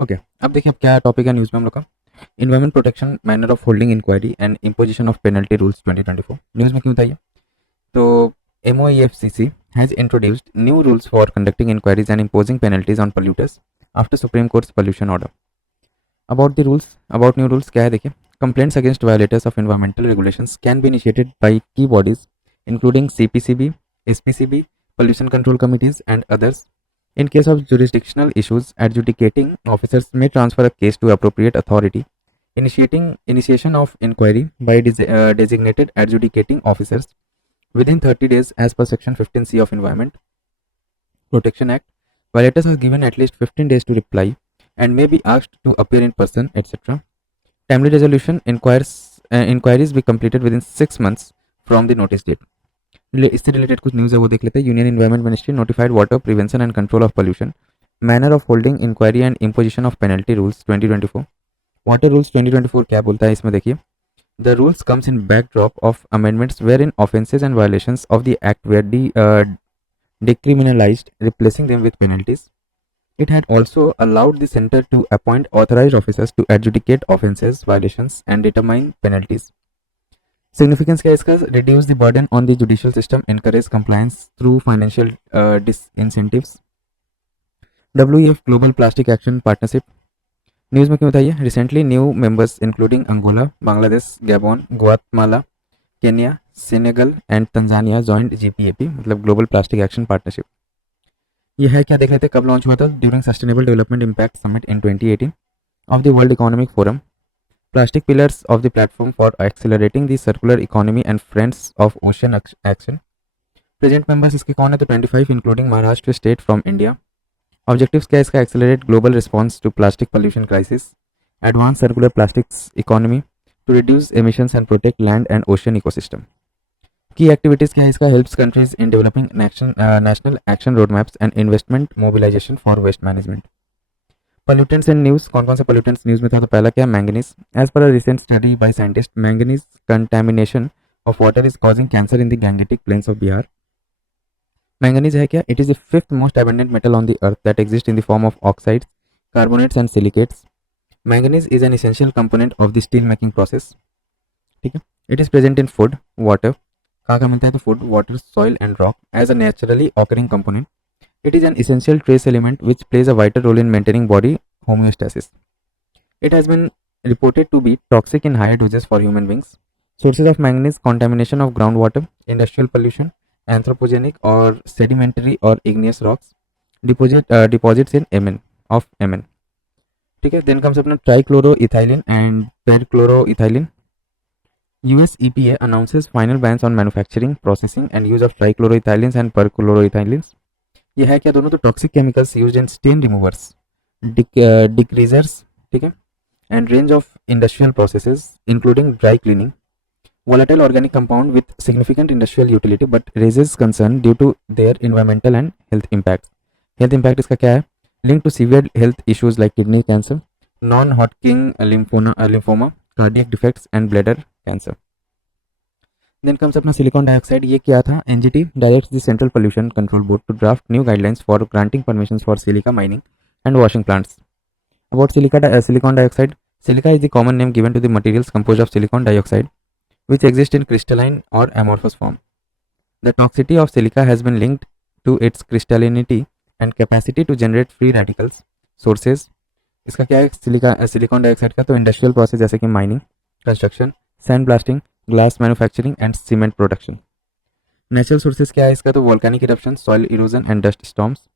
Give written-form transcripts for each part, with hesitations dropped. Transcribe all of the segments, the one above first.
Okay अब देखिए अब क्या टॉपिक है न्यूज़ में हम लोग का environment protection manner of holding inquiry and imposition of penalty rules 2024 news में क्यों बताइए। तो MOEFCC has introduced new rules for conducting inquiries and imposing penalties on polluters after Supreme Court's pollution order. About new rules क्या है देखिए। Complaints against violators of environmental regulations can be initiated by key bodies including CPCB, SPCB, pollution control committees and others. In case of jurisdictional issues, adjudicating officers may transfer a case to appropriate authority. Initiation of inquiry by designated adjudicating officers within 30 days as per Section 15C of Environment Protection Act. Violators are given at least 15 days to reply and may be asked to appear in person, etc. Timely resolution inquiries be completed within 6 months from the notice date. इससे related कुछ news है वो देख लेते हैं। Union environment ministry notified water prevention and control of pollution manner of holding inquiry and imposition of penalty rules 2024। Water rules 2024 क्या बोलता है इसमें देखिए। The rules comes in backdrop of amendments where in offences and violations of the act were decriminalized, replacing them with penalties. It had also allowed the center to appoint authorized officers to adjudicate offences, violations, and determine penalties. Significance क्या है इसका? Reduce the burden on the judicial system, encourage compliance through financial disincentives. WEF Global Plastic Action Partnership news में क्यों बताइए। Recently new members including Angola, Bangladesh, Gabon, Guatemala, Kenya, Senegal and Tanzania joined GPAP मतलब global plastic action partnership. ये है क्या देख लेते हैं कब लॉन्च हुआ था। During sustainable development impact summit in 2018 of the World Economic Forum plastic pillars of the platform for accelerating the circular economy and friends of ocean action. Present members इसके कौन है तो 25 including Maharashtra state from India. Objectives क्या है इसका। Accelerate global response to plastic pollution crisis, advance circular plastics economy to reduce emissions and protect land and ocean ecosystem. Key activities क्या है इसका। Helps countries in developing national action road maps and investment mobilisation for waste management. Pollutants and news कौन कौन से pollutants news में था तो पहला क्या manganese. As per a recent study by scientist manganese contamination of water is causing cancer in the Gangetic plains of Bihar. Manganese है क्या। It is the fifth most abundant metal on the earth that exist in the form of oxides, carbonates and silicates. Manganese is an essential component of the steel making process. ठीक है। It is present in food, water, कहाँ का मिलता है तो food, water, soil and rock as a naturally occurring component. It is an essential trace element which plays a vital role in maintaining body homeostasis. It has been reported to be toxic in higher doses for human beings. Sources of manganese: contamination of groundwater, industrial pollution, anthropogenic or sedimentary or igneous rocks, deposits in Mn of Mn. ठीक है। Then comes अपना ट्राइक्लोरोइथाइलिन and पेरक्लोरोइथाइलिन। US EPA announces final bans on manufacturing, processing and use of trichloroethylens and perchloroethylens. ये है क्या दोनों तो toxic chemicals used in stain removers, degreasers, ठीक है, and range of industrial processes including dry cleaning. volatile organic compound with significant industrial utility but raises concern due to their environmental and health impacts. Health impact इसका क्या है। linked to severe health issues like kidney cancer, non-Hodgkin lymphoma, cardiac defects and bladder cancer. Then comes अपना silicon dioxide. ये क्या था। NGT directs the Central Pollution Control Board to draft new guidelines for granting permissions for silica mining and washing plants. About silicon dioxide. Silica is the common name given to the materials composed of silicon dioxide which exist in crystalline or amorphous form. The toxicity of silica has been linked to its crystallinity and capacity to generate free radicals. Sources इसका क्या है silicon dioxide का तो industrial process जैसे कि mining, construction, sand blasting, glass manufacturing and cement production. Natural sources क्या है इसका तो volcanic eruption, soil erosion and dust storms.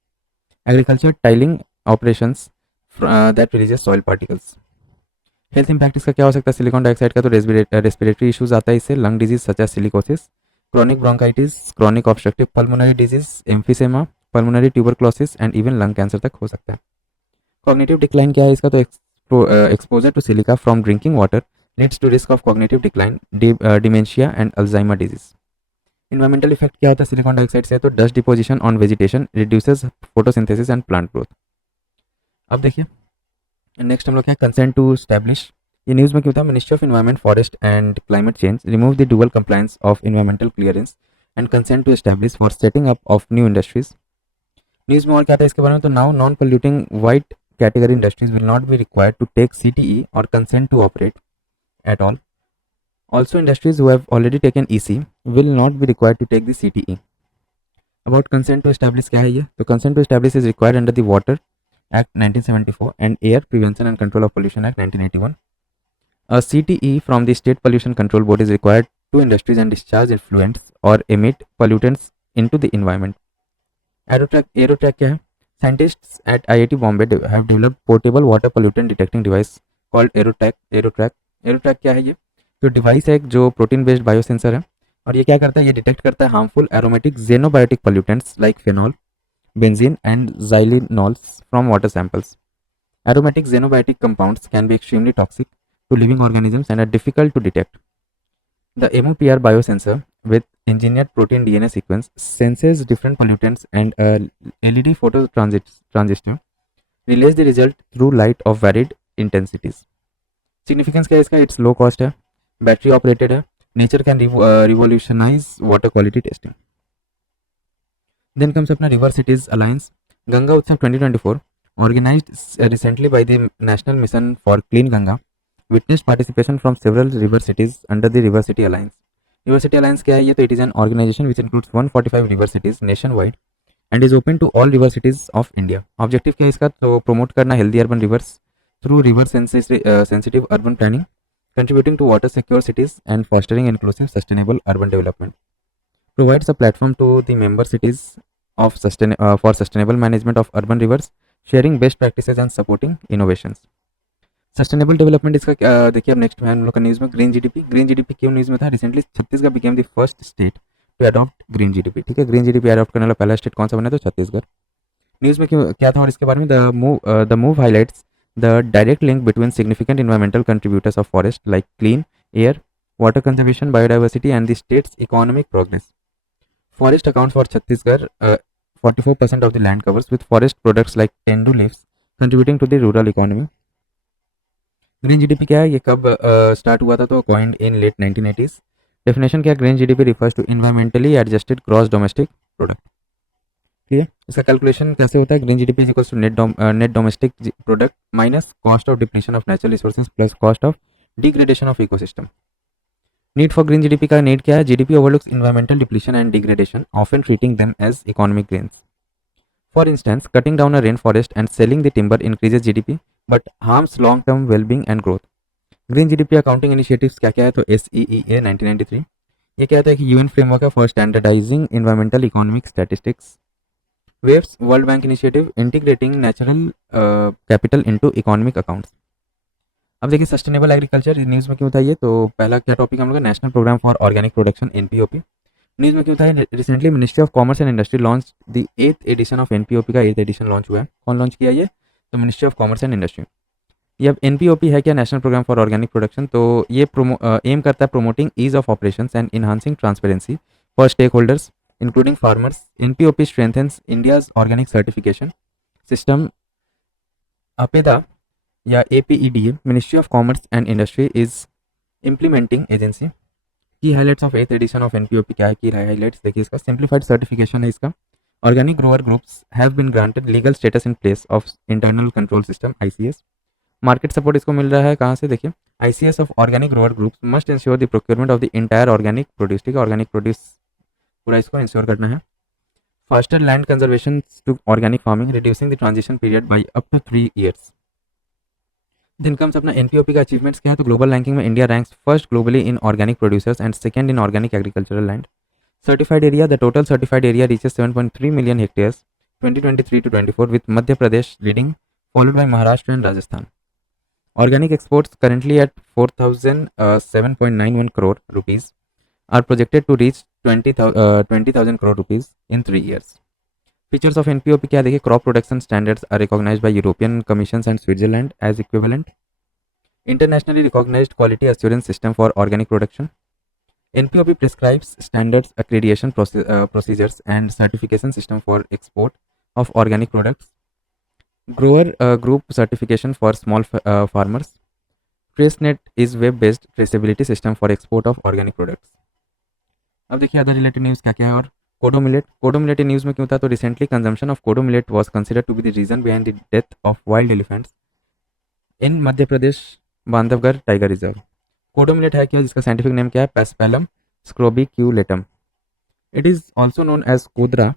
Agriculture, tiling operations that releases soil particles. Health impact इसका क्या हो सकता है सिलिकॉन डाइऑक्साइड का तो रेस्पिरेटरी इश्यूज आता है इससे, lung disease such as silicosis, chronic bronchitis, chronic obstructive pulmonary disease, emphysema, pulmonary tuberculosis and even lung cancer तक हो सकता है। कॉग्निटिव डिक्लाइन क्या है इसका तो exposure to silica from drinking water leads to risk of cognitive decline, dementia and Alzheimer disease. Environmental effect क्या होता है सिलिकॉन डाइऑक्साइड से तो dust deposition on vegetation, reduces photosynthesis and plant growth. अब देखिए नेक्स्ट हम लोग क्या कंसेंट टू स्टैब्लिश। ये न्यूज़ में क्यों था। Ministry of environment, forest and climate change remove the dual compliance of environmental clearance and consent to establish for setting up of new industries. News में और क्या था इसके बारे में तो now non polluting white category industries will not be required to take CTE or consent to operate at all. Also, industries who have already taken EC will not be required to take the CTE. About consent to establish क्या है ये? तो consent to establish is required under the Water Act 1974 and Air Prevention and Control of Pollution Act 1981. A CTE from the State Pollution Control Board is required to industries and discharge effluents or emit pollutants into the environment. Aerotrack क्या है? Scientists at IIT Bombay have developed portable water pollutant detecting device called Aerotrack. Aerotrack क्या है ये? तो device है एक जो protein based biosensor है और ये क्या करता है? ये डिटेक्ट करता है harmful aromatic xenobiotic pollutants like phenol, benzene and xylenols from water samples. Aromatic xenobiotic compounds can be extremely toxic to living organisms and are difficult to detect. The MOPR biosensor with engineered protein DNA sequence senses different pollutants and a LED photo transistor relays the result through light of varied intensities. Significance क्या है इसका? It's low cost है, battery operated है, nature can revolutionize water quality testing. Then comes अपना River Cities Alliance. Ganga Utsav 2024 organized recently by the National Mission for Clean Ganga witnessed participation from several river cities under the River City Alliance. River City Alliance क्या है ये? तो it is an organization which includes 145 river cities nationwide and is open to all river cities of India. Objective क्या है इसका? तो promote करना healthy urban rivers through river sensitive urban planning, contributing to water secure cities and fostering inclusive sustainable urban development. Provides a platform to the member cities of for sustainable management of urban rivers, sharing best practices and supporting innovations. Sustainable development इसका देखिए अब next में हम लोग का news में green GDP क्यों news में था? Recently Chhattisgarh became the first state to adopt green GDP. ठीक है, ग्रीन जीडीपी अडॉप्ट करने वाला पहला स्टेट कौन सा बना? तो छत्तीसगढ़. न्यूज़ में क्यों क्या था और इसके बारे में? The move highlights the direct link between significant environmental contributors of forest like clean air, water conservation, biodiversity and the states economic progress. Forest accounts for Chhattisgarh 44% of the land covers with forest products like tendu leaves contributing to the rural economy. Green GDP क्या है? ये कब start हुआ था? तो coined इन late 1980s. Definition क्या है? Green GDP refers to environmentally adjusted gross domestic product. ठीक है, इसका कैलकुलेशन कैसे होता है? Green GDP is equals to net domestic product minus cost of depletion of natural resources plus cost of degradation of ecosystem. Need for green GDP का need क्या है? GDP overlooks environmental depletion and degradation, often treating them as economic gains. For instance, cutting down a rain forest and selling the timber increases GDP but harms long term wellbeing and growth. Green GDP accounting initiatives क्या क्या है? तो SEEA 1993 ये कहता है कि UN framework है for standardising environmental economic statistics. Waves world bank initiative integrating natural capital into economic accounts. अब देखिए सस्टेनेबल एग्रीकल्चर न्यूज़ में क्यों था ये? तो पहला क्या टॉपिक हम लोग का? National programme for organic production NPOP. News में क्यों था? Recently ministry of commerce and industry launch the 8th edition of NPOP का 8th एडिशन लॉन्च हुआ है. कौन लॉन्च किया ये? तो ministry of commerce and industry. ये अब NPOP है क्या? National programme for organic production. तो ये एम करता है promoting ease of operations and enhancing transparency for stakeholders including farmers. NPOP strengthens India's organic certification system. APEDA या APEDA ministry of commerce and industry is implementing agency. की highlights of 8th edition of NPOP क्या है? की highlights देखिए इसका simplified certification है इसका. Organic grower groups have been granted legal status in place of internal control system ICS. Market support इसको मिल रहा है कहाँ से? देखिए ICS of organic grower groups must ensure the procurement of the entire organic produce. ठीक है, organic produce पूरा इसको इंश्योर करना है. Faster land conservation to organic farming reducing the transition period by up to 3 years. Then comes अपना NPOP का achievements क्या है? तो ग्लोबल रैंकिंग में India ranks first globally in organic producers and second in organic agricultural land. Certified area the total certified area reaches 7.3 million hectares 2023 to 24 with Madhya Pradesh leading followed by Maharashtra and Rajasthan. Organic exports currently at 4,007.91 crore rupees are projected to reach 20,000 crore rupees in 3 years. Features of NPOP क्या देखिए? Crop production standards are recognised by European commissions and Switzerland as equivalent. Internationally recognised quality assurance system for organic production. NPOP prescribes standards, accreditation procedures and certification system for export of organic products. Grower group certification for small farmers. TraceNet is web-based traceability system for export of organic products. अब देखिए other related news क्या क्या है. और कोडो millet in news में क्यों था? तो recently consumption of kodo millet was consider to be the reason behind the death of wild elephants in Madhya Pradesh Bandhavgarh tiger reserve. Kodo millet है क्या, जिसका साइंटिफिक नेम क्या है? Paspalum scrobiculatum. It is also known as Kodra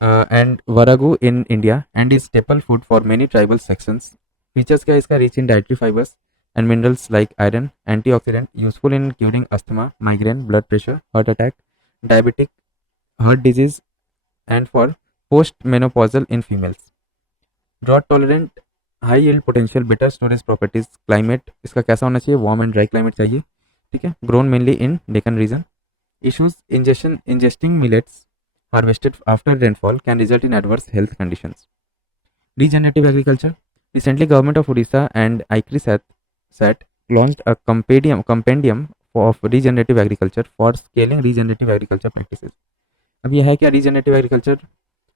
and Varagu in India and is staple food for many tribal sections. Features क्या है इसका? Rich in dietary fibers and minerals like iron, antioxidant, useful in curing asthma, migraine, blood pressure, heart attack, diabetic, heart disease and for postmenopausal in females. Drought tolerant, high yield potential, better storage properties, climate इसका कैसा होना चाहिए? Warm and dry climate चाहिए, ठीक है। Grown mainly in Deccan region. Issues: ingesting millets harvested after rainfall can result in adverse health conditions. Regenerative agriculture. Recently, government of Odisha and ICRISAT launched a compendium of regenerative agriculture for scaling regenerative agriculture practices. अब ये है क्या regenerative agriculture?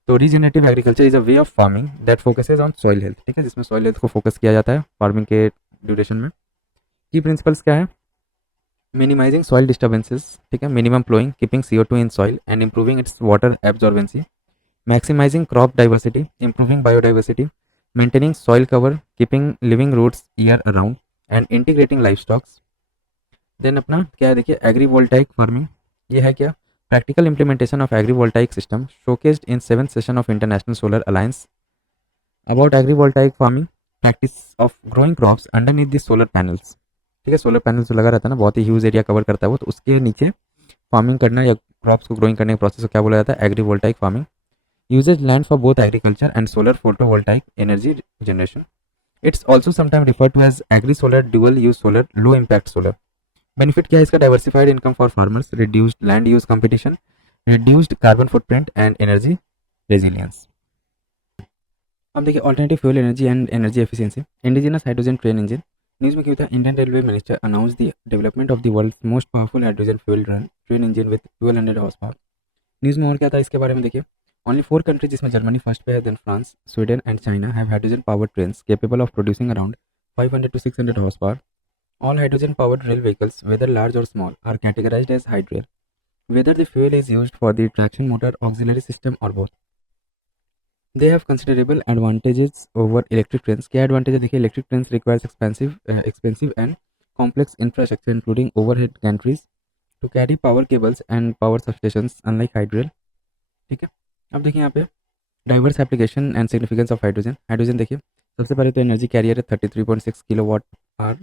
तो regenerative agriculture is a way of farming that focuses on soil health, ठीक है, जिसमें soil health को focus किया जाता है farming के duration में। Key principles क्या है? Minimizing soil disturbances, ठीक है, minimum plowing, keeping CO2 in soil and improving its water absorbency, maximizing crop diversity, improving biodiversity, maintaining soil cover, keeping living roots year around and integrating livestock. Then अपना क्या है देखिए, agrivoltaic farming. ये है क्या? Practical implementation of agrivoltaic system showcased in 7th session of international solar alliance about agrivoltaic farming, practice of growing crops underneath the solar panels, ठीक है। Solar panel जो लगा रहता है ना, बहुत ही ह्यूज एरिया कवर करता है वो, तो उसके नीचे फार्मिंग करना या क्रॉप्स को ग्रोइंग करने के प्रोसेस को क्या बोला जाता है? Agrivoltaic farming. Uses land for both agriculture and solar photovoltaic energy generation. It's also sometime refer to as agri solar, dual use solar, low impact solar. Benefit क्या है इसका? Diversified income for farmers, reduced land use competition, reduced carbon footprint and energy resilience. अब देखिए, alternative fuel energy and energy efficiency. Indigenous hydrogen train engine. News में क्या होता है? Indian railway minister announce the development of the world most powerful hydrogen fuel train engine with 1200 horse power. News में और क्या था इसके बारे में देखिए, ओनली 4 कंट्रीज, जिसमें जर्मनी फर्स्ट पे है, then France, Sweden and China, have hydrogen powered trains capable of producing around 500 to 600 horse power. All hydrogen powered rail vehicles, whether large or small, are categorized as hydrorail, whether the fuel is used for the traction motor, auxiliary system, or both. They have considerable advantages over electric trains. क्या advantage है देखिए? Electric trains requires expensive and complex infrastructure, including overhead gantries, to carry power cables and power substations, unlike hydrorail, ठीक है। अब देखिए यहाँ पे diverse application and significance of hydrogen. Hydrogen देखिए, सबसे पहले तो एनर्जी कैरियर है 33.6 kilowatt hour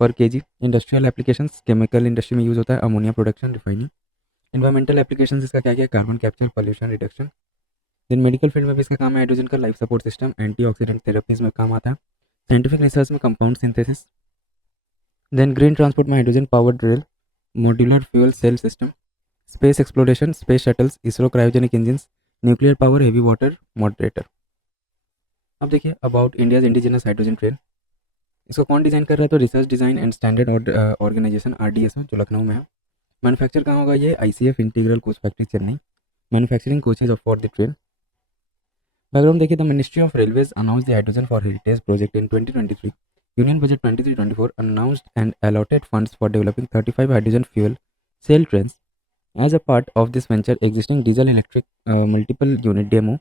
per kg. Industrial applications, chemical industry में यूज होता है, ammonia production, refining. Environmental applications इसका क्या क्या है? Carbon capture, pollution reduction. Then medical field में भी इसका काम है हाइड्रोजन का, life support system, antioxidant therapies में काम आता है, साइंटिफिक रिसर्च में, compound synthesis. Then green transport में hydrogen powered rail, modular fuel cell system, space exploration, space shuttles, ISRO cryogenic engine, nuclear power, heavy water moderator. अब देखिए about India's indigenous hydrogen train. इसको कौन डिज़ाइन कर रहा है? तो research design and standard organisation RDSO, जो लखनऊ में है। मैन्युफैक्चर कहाँ होगा? ये ICF integral coach factory Chennai. Manufacturing coaches of for the train. Background देखिए, the ministry of railways announce the hydrogen for heritage project in 2023। Union budget 23-24 announced and allotted funds for developing 35 hydrogen fuel cell trains. As a part of this venture, existing diesel electric multiple unit demo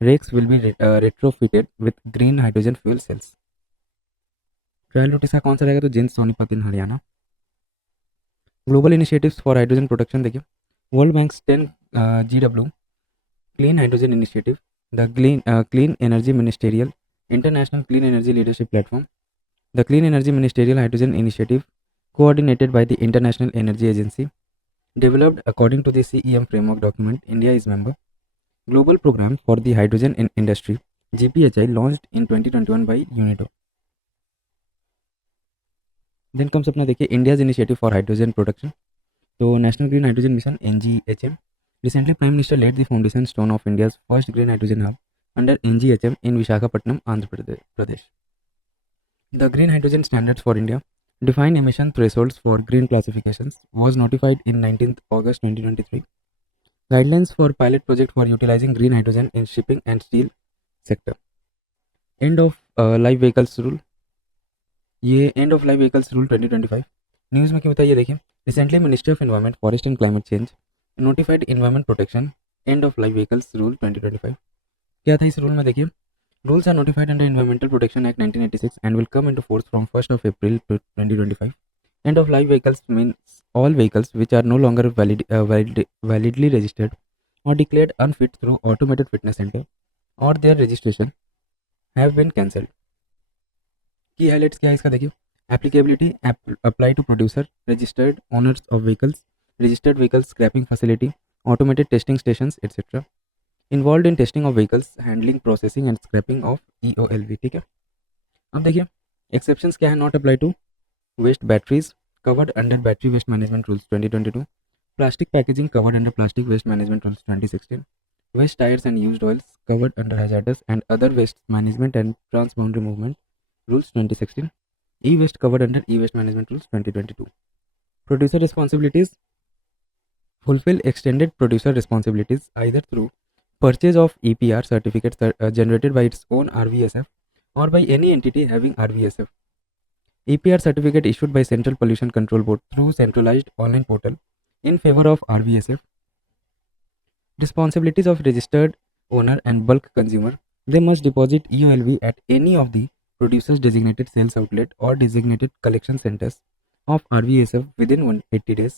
rakes will be retrofitted with green hydrogen fuel cells. Trial route इसका कौन सा रहेगा? तो Jind Sonipat in Haryana. Global initiatives for hydrogen production देखिए, world bank's 10 GW clean hydrogen initiative, the clean energy ministerial international clean energy leadership platform, the clean energy ministerial hydrogen initiative coordinated by the international energy agency, developed according to the CEM framework document. India is member. Global Program for the Hydrogen in Industry GPHI launched in 2021 by UNIDO. Then comes अपना देखिए India's initiative for hydrogen production. तो National Green Hydrogen Mission NGHM. Recently, Prime Minister laid the foundation stone of India's first green hydrogen hub under NGHM in Visakhapatnam, Andhra Pradesh. The Green Hydrogen Standards for India define emission thresholds for green classifications was notified in 19th August 2023. Guidelines for pilot project for utilizing green hydrogen in shipping and steel sector. End of live vehicles rule. ये end of live vehicles rule 2025 news में क्या होता है ये देखिए, recently ministry of environment, forest and climate change notified environment protection end of life vehicles rule 2025। क्या था इस रूल में? देखिए, rules are notified under Environmental Protection Act 1986 and will come into force from 1st of April 2025. End of life vehicles means all vehicles which are no longer validly registered or declared unfit through automated fitness center or their registration have been cancelled. की highlights क्या है इसका? देखिए, applicability apply to producer, registered owners of vehicles, registered vehicle scrapping facility, automated testing stations etcetera involve in testing of vehicles, handling, processing and scrapping of EOLV। ठीक है, अब देखिए exceptions क्या है? Not apply to waste batteries covered under battery waste management rules 2022, plastic packaging covered under plastic waste management rules 2016, waste tyres and used oils covered under hazardous and other waste management and transboundary movement rules 2016, e-waste covered under e-waste management rules 2022. Producer responsibilities: fulfill extended producer responsibilities either through purchase of EPR certificates generated by its own RVSF or by any entity having RVSF. EPR certificate issued by Central Pollution Control Board through centralized online portal in favor of RVSF. Responsibilities of registered owner and bulk consumer: they must deposit EOLV at any of the producer's designated sales outlet or designated collection centers of RVSF within 180 days.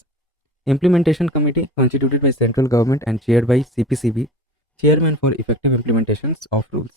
Implementation committee constituted by central government and chaired by CPCB, chairman for effective implementations of rules.